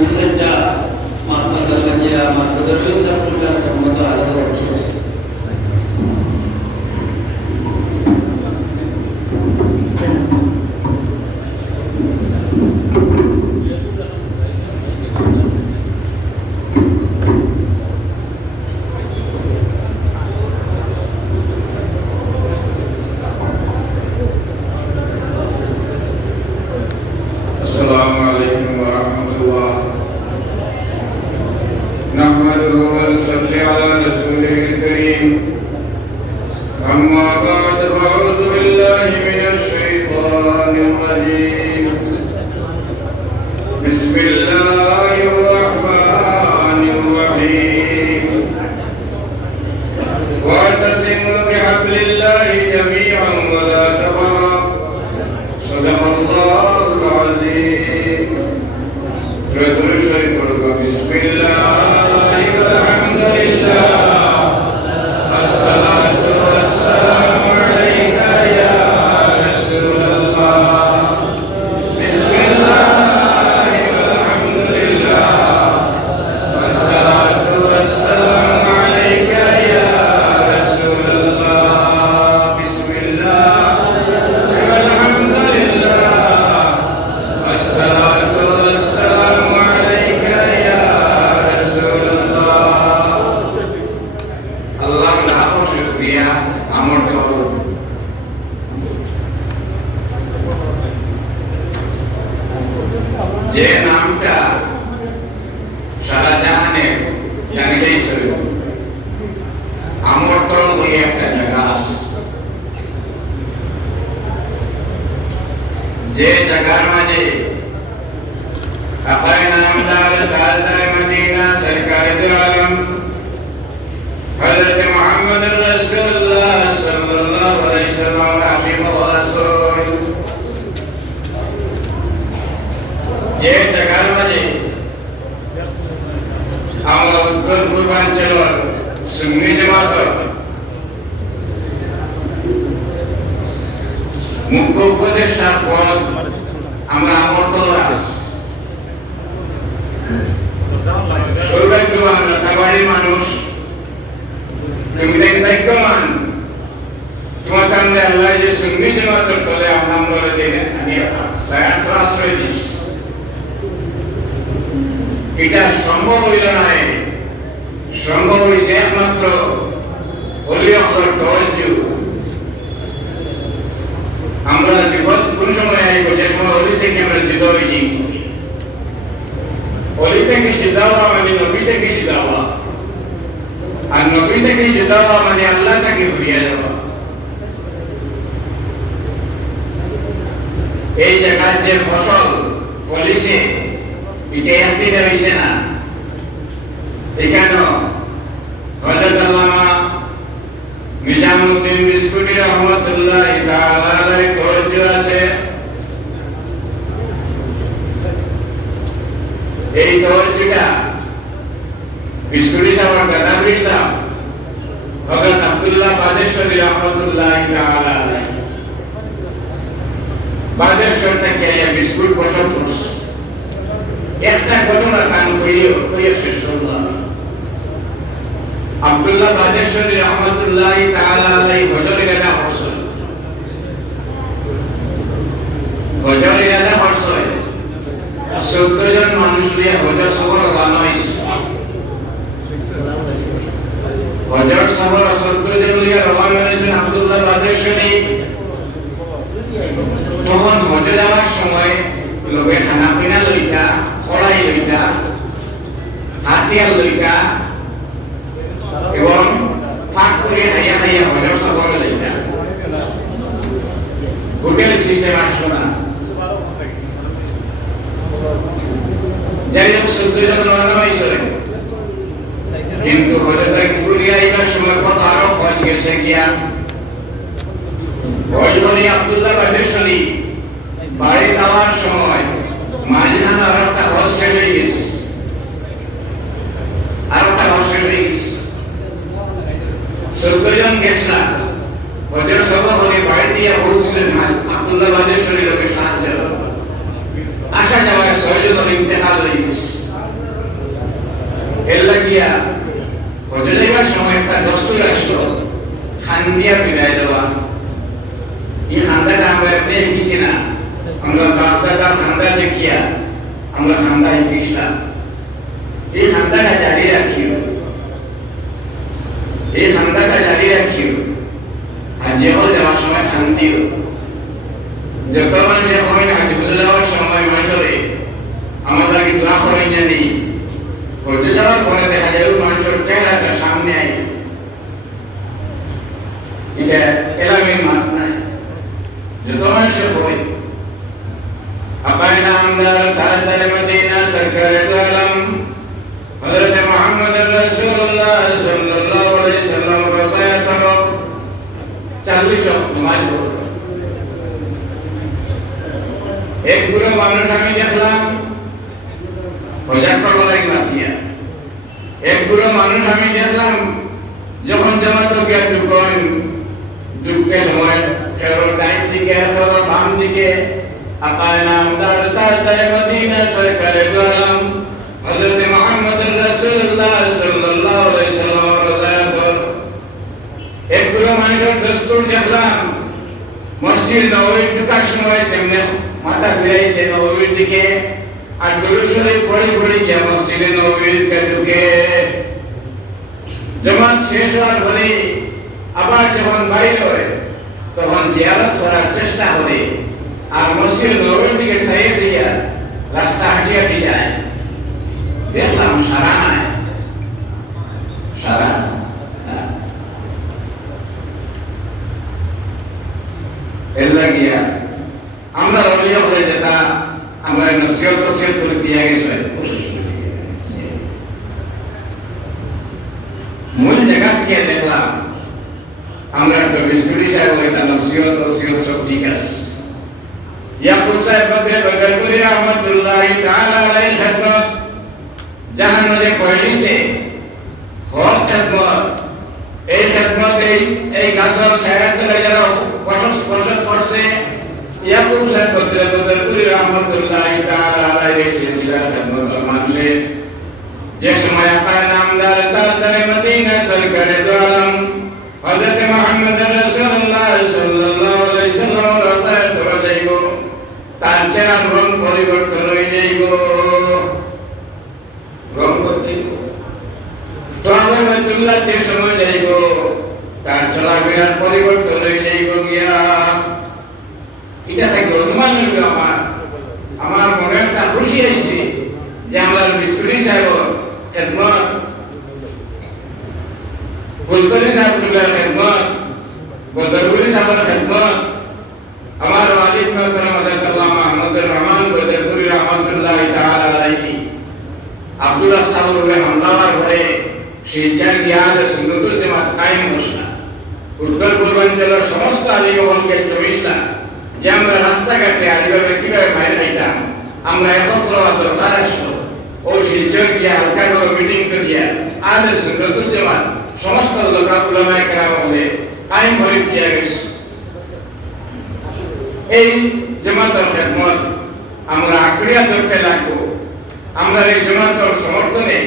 Wisata makna kerja makna terus aku dah kamu tu ada lagi. Assalamualaikum warahmatullahi nahmaduhu wa nusalli ala rasulihil karim amma ba'd a'udzu billahi minasy syaithanir rajim bismillahirrahmanirrahim wa'tasimu bihablillahi jami'an wa la tafarraqu sadaqallahul azim bismillah walhamdulillah wassalatu wassalamu alayka ya Rasulullah bismillah walhamdulillah wassalatu wassalamu alayka ya Rasulullah bismillah walhamdulillah wassalatu wassalamu alayka ya Rasulullah Allah লাখো শুকরিয়া আমার তো যে নামটা সারা জাহানে জানিলেই চলবে আমার তো ওই একটা জায়গা আছে যে জায়গার মাঝে अपने नामदार ताजदार मदीना सरकार दो आलम हजरत मोहम्मद रसूलुल्लाह सल्लल्लाहु अलैहि वसल्लम राशिद যে জায়গার মাঝে আমরা উত্তর পূর্বাঞ্চলের সুন্নি জামাতের মুখ্য উপদেষ্টার পদ আমরা আমন্ত্রণ আছি সৌভাগ্যবান রাতাবাড়ির মানুষ তুমি ভাগ্যবান তোমাকে আমরা আল্লাহ যে সুন্নি জামাতের তলে আমরা দিনে আমি আশ্রয় দিচ্ছি এটা সম্ভব হইল না সম্ভব হয়েছে একমাত্র অলি আকবর তওয়াজ্জু আমরা বিপদ কোন সময় আইব যে সময় অলি থেকে আমরা জুদা হয়ে যাই অলি থেকে জুদা হওয়া মানে নবী থেকে জুদা হওয়া আর নবী থেকে জুদা হওয়া মানে আল্লাহ থেকে ঘুরিয়ে যাওয়া এই জায়গার যে ফসল ফলিছে এটা একদিনে হয়েছে না এখানে হযরত আল্লামা নিজামউদ্দিন বিস্কুটি রহমাতুল্লাহ তাআলা আলাইহি তওয়াজ্জু আছে এই তওয়াজ্জুটা বিস্কুটি সাহেব গাদাবি সাহেব হযরত আব্দুল্লাহ বাদেশ্বরী রহমাতুল্লাহ তাআলা আলাইহি বাদেশ্বর থেকে এই বিস্কুট বসত করছে একটা ঘটনা কান হইয়া শেষ করলাম আব্দুল্লাহ বাদেশ্বরী রহমাতুল্লাহ তাআলা আলাইহি হজরে গাদা করছেন হজরে গাদা করছেন ১৪ জন মানুষ নিয়ে হজর সফর রওনা হইছে হজর সফর ১৪ জন নিয়ে রওনা হইছেন আব্দুল্লাহ বাদেশ্বরী তখন হজে যাওয়ার সময় লোকে খানা পিনা লইতা কড়াই লইতা হাতিয়ার লইতা এবং ফাঁক করে খাইয়া খাইয়া হজর সফরে লইতা হোটেল সিস্টেম আসলো না যাই হোক ১৪ জন রওনা হয়েছিলেন কিন্তু হজরত ঘুরিয়া আইবার সময় কত আরো হজ গেছে গিয়া হজ মানে আব্দুল্লাহ বাদেশ্বরী বাড়ি যাওয়ার সময় মাঝখানে আর একটা হজ শেষ হয়ে গেছে আর একটা হজ শেষ হয়ে গেছে ১৪ জন গেছিলাম হজের সভাপতি বাড়ি দিয়ে পৌঁছলেন আব্দুল্লাহ বাদেশ্বরী লোকের সাহায্য আসা যাওয়ায় ৬ জন ইন্তেকাল হয়ে গেছে গিয়া হজে যাইবার সময় একটা দস্তুর আসলো খান দিয়া বিদায় দেওয়া। এই খান্দাটা আমরা এমনি এঁকেছি না, আমরা বাপ দাদা খান্দা দেখিয়া আমরা খান্দা এঁকেছিলাম। এই খান্দাটা জারি রাখিও, এই খান্দাটা জারি রাখিও। আর যে হল যাওয়ার সময় খান দিও। যত মানুষের হয় না হজে যাওয়ার সময় মানুষরে আমার লাগে দোয়া করে জানি হজে যাওয়ার পরে দেখা যায় মানুষের চেহারাটা সামনে আই, এটা এলামের মাত নাই। যত মানুষের হয় আপায় নামদার তাজদার মদিনা সরকার আলম হযরত মুহাম্মদ রাসূলুল্লাহ সাল্লাল্লাহু আলাইহি সাল্লাম রওয়ায়া করো 40 নমাজ পড়ো। এক বুড়ো মানুষ আমি দেখলাম হজা করবো লাগে মাতিয়া। এক বুড়ো মানুষ আমি দেখলাম যখন জামাত গিয়া ঢুকের সময় ফেরো ডাইন দিকে ফেরো বাম দিকে আকায় নামদার তাজদার মদিনা সরকার আলম হযরত মুহাম্মদ রাসূলুল্লাহ সাল্লাল্লাহু আলাইহি সাল্লাম রওয়ায়া করো। এক বুড়ো মানুষের দস্তুর দেখলাম মসজিদ নববী ঢুকার সময় তেমনি মাথা ফিরাইছে নববীর দিকে আর দুরূদ শরীফ পড়ে পড়ে গিয়া মসজিদে নববীতে ঢুকে। জামাত শেষ হওয়ার পরে আবার যখন বাইর হয় তখন জিয়ারত করার চেষ্টা করে আর মসজিদ নববীর দিকে সাইয়ে গিয়া রাস্তা হাঁটি হাঁটি যায়। দেখলাম সারা নাই, সারা এর লাগিয়া আমরা অলিয়া বলে যেটা আমরা নসিহত করে দিয়ে গেছে মূল জায়গা গিয়ে দেখলাম আমরা তো বিস্কুটি সাহেব এটা নসিহত সব ঠিক আছে। ইয়াকুব সাহেব বদরপুরি রহমতুল্লাহ তাআলা আলাইহি খেদমত জাহান মধ্যে কইলিছে হক খেদমত। এই খেদমত এই গাছর সাহেব তলে যারা প্রশস্ত করছে ইয়াকুব সাহেব বদরপুরি রহমতুল্লাহ তাআলা আলাইহি সিলসিলা খেদমত মানুষে যে সময় আপায় নামদার তাজদার মদিনা সরকার আলম হযরত মুহাম্মদ রাসূলুল্লাহ সাল্লাল্লাহু আলাইহি সাল্লাম রওয়ায়া করে যাইব, তার চেহারার রং পরিবর্তন হয়ে যাইব, রং বদলাইব। তো আমরা বাইতুল্লাহ যে সময় যাইব তার চলাফেরার পরিবর্তন হয়ে যাইব গিয়া। এটা থেকে অনুমান হইল আমার মনে একটা খুশি হয়েছে যে আমরা বিস্কুটি সাহেব খেদমত ফুলতলি সাহেবুল্লাহ খেদমত বদরপুরি সাহেবের খেদমত আমার ওয়ালিদ মোহতারাম হযরত আল্লামা মাহমুদুর রহমান বদরপুরি রহমাতুল্লাহ তাআলা আলাইহি আব্দুল্লাহ সাহেবের হামলার ঘরে শিলচর গিয়ার সুন্নতুল জামাত কায়েম ঘোষণা। উত্তর পূর্বাঞ্চলের সমস্ত আলিমগণকে জমিসলা যে আমরা রাস্তাঘাটে আলিভাবে কিভাবে বাইরে যাইতাম আমরা একত্র দরকার আসলো ও শিলচর গিয়া হালকা করে মিটিং করিয়া আহলে সুন্নতুল জামাত সমস্ত উলামায়ে কেরাম বলে কায়েম করে দিয়া গেছে। এই জামাতের খেদমত আমরা আঁকড়িয়া ধরতে লাগবো। আমরা এই জামাতের সমর্থনে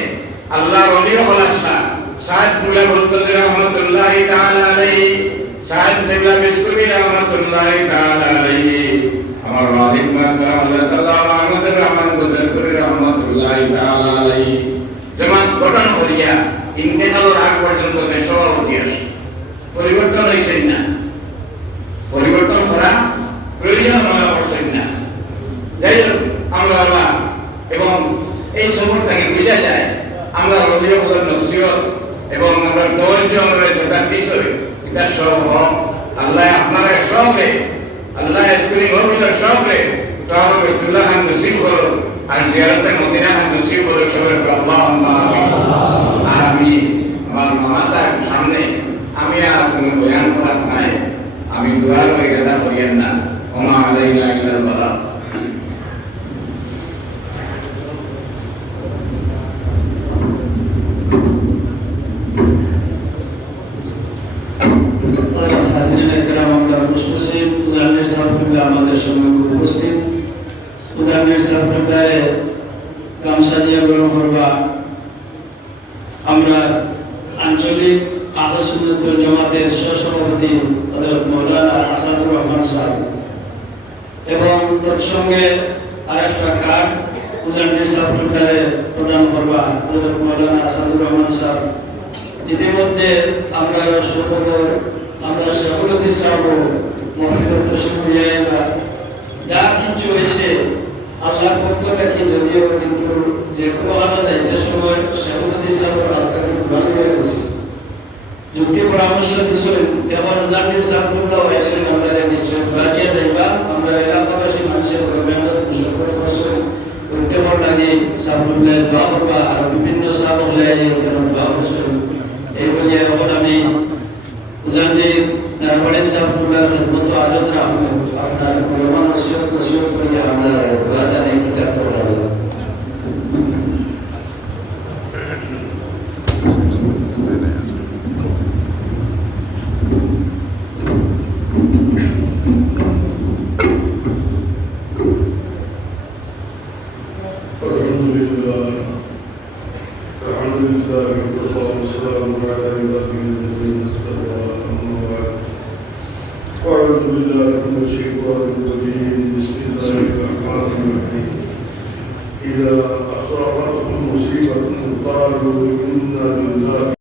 আল্লাহর ওলি হল আসলা সাহেব মুলা বলতলি রহমতুল্লাহ তাআলা আলাইহি সাহেব দেবলা বিস্কুটি রহমতুল্লাহ তাআলা আলাইহি আমার ওয়ালিদ মোহতারাম হযরত আল্লামা মাহমুদুর রহমান বদরপুরি রহমতুল্লাহ তাআলা আলাইহি জামাত গঠন করিয়া ইন্তেকালের আগ পর্যন্ত সভাপতি আসে। পরিবর্তন হইছেন না, পরিবর্তন করা প্রয়োজন মনে করছেন না। যাই হোক আমরা এবং এই সফরটাকে বোঝা যায় আমরা রবিউল আউয়াল নসিহত এবং আমরা ধৈর্য আমরা যেটা বিষয় এটা সব হক আল্লাহ আপনারা সবরে আল্লাহ স্ক্রিন হবিল সবরে তাহলে বাইতুল্লাহ নসিব করো আর জিয়ারতে মদিনা নসিব করো সবাই আল্লাহুম্মা আর আমি আমার মামা সাহেব সামনে আমি আর কোনো বয়ান করার নাই, আমি দোয়ার হয়ে গেলা করিয়েন না। ওমা আলাইনা ইল্লাল বালাগ। আমাদের সঙ্গে উপস্থিত মুজাহিদ সাহেব গামছা দিয়ে গ্রহণ করবা আমরা আঞ্চলিক আহলে সুন্নাত ওয়াল জামাতের সহসভাপতি হযরত মাওলানা আসাদুর রহমান সাহেব এবং তার সঙ্গে আরেকটা কার্ড উজান্ডির সাবরুল্লাহে প্রদান করবা হযরত মাওলানা আসাদুর রহমান সাহেব। ইতিমধ্যে আমরা সকলকে সাবো মহফিলত তশরিফ যা কিছু হয়েছে আল্লাহর পক্ষ থেকে, যদিও কিন্তু যে কোনো আলো যাইতে সময় সকলকে সাবো রাস্তা কিন্তু ভালো হয়ে গেছে, যুক্তি পরামর্শ দিয়েছিলেন। এখন উজান্ডির সাবরুল্লাহ হয়েছেন আমরা নিশ্চয় রাজিয়া যাইবা, আমরা এলাকাবাসী মানুষের মেহনত মুশাক্কত করছেন করতে লাগে সাবরুল্লাহ দোয়া করবা আর বিভিন্ন সাবরুল্লাহ দোয়া করছেন। এই বলে এখন আমি উজান্ডির নারবাড়ির সাবরুল্লাহর খিদমত আলোচনা আপনার প্রমাণ নসিহত করিয়া আমরা দোয়া জানাই কিতাব পড়া أعوذ بالله من الشيطان الرجيم. بسم الله الرحمن الرحيم. إذا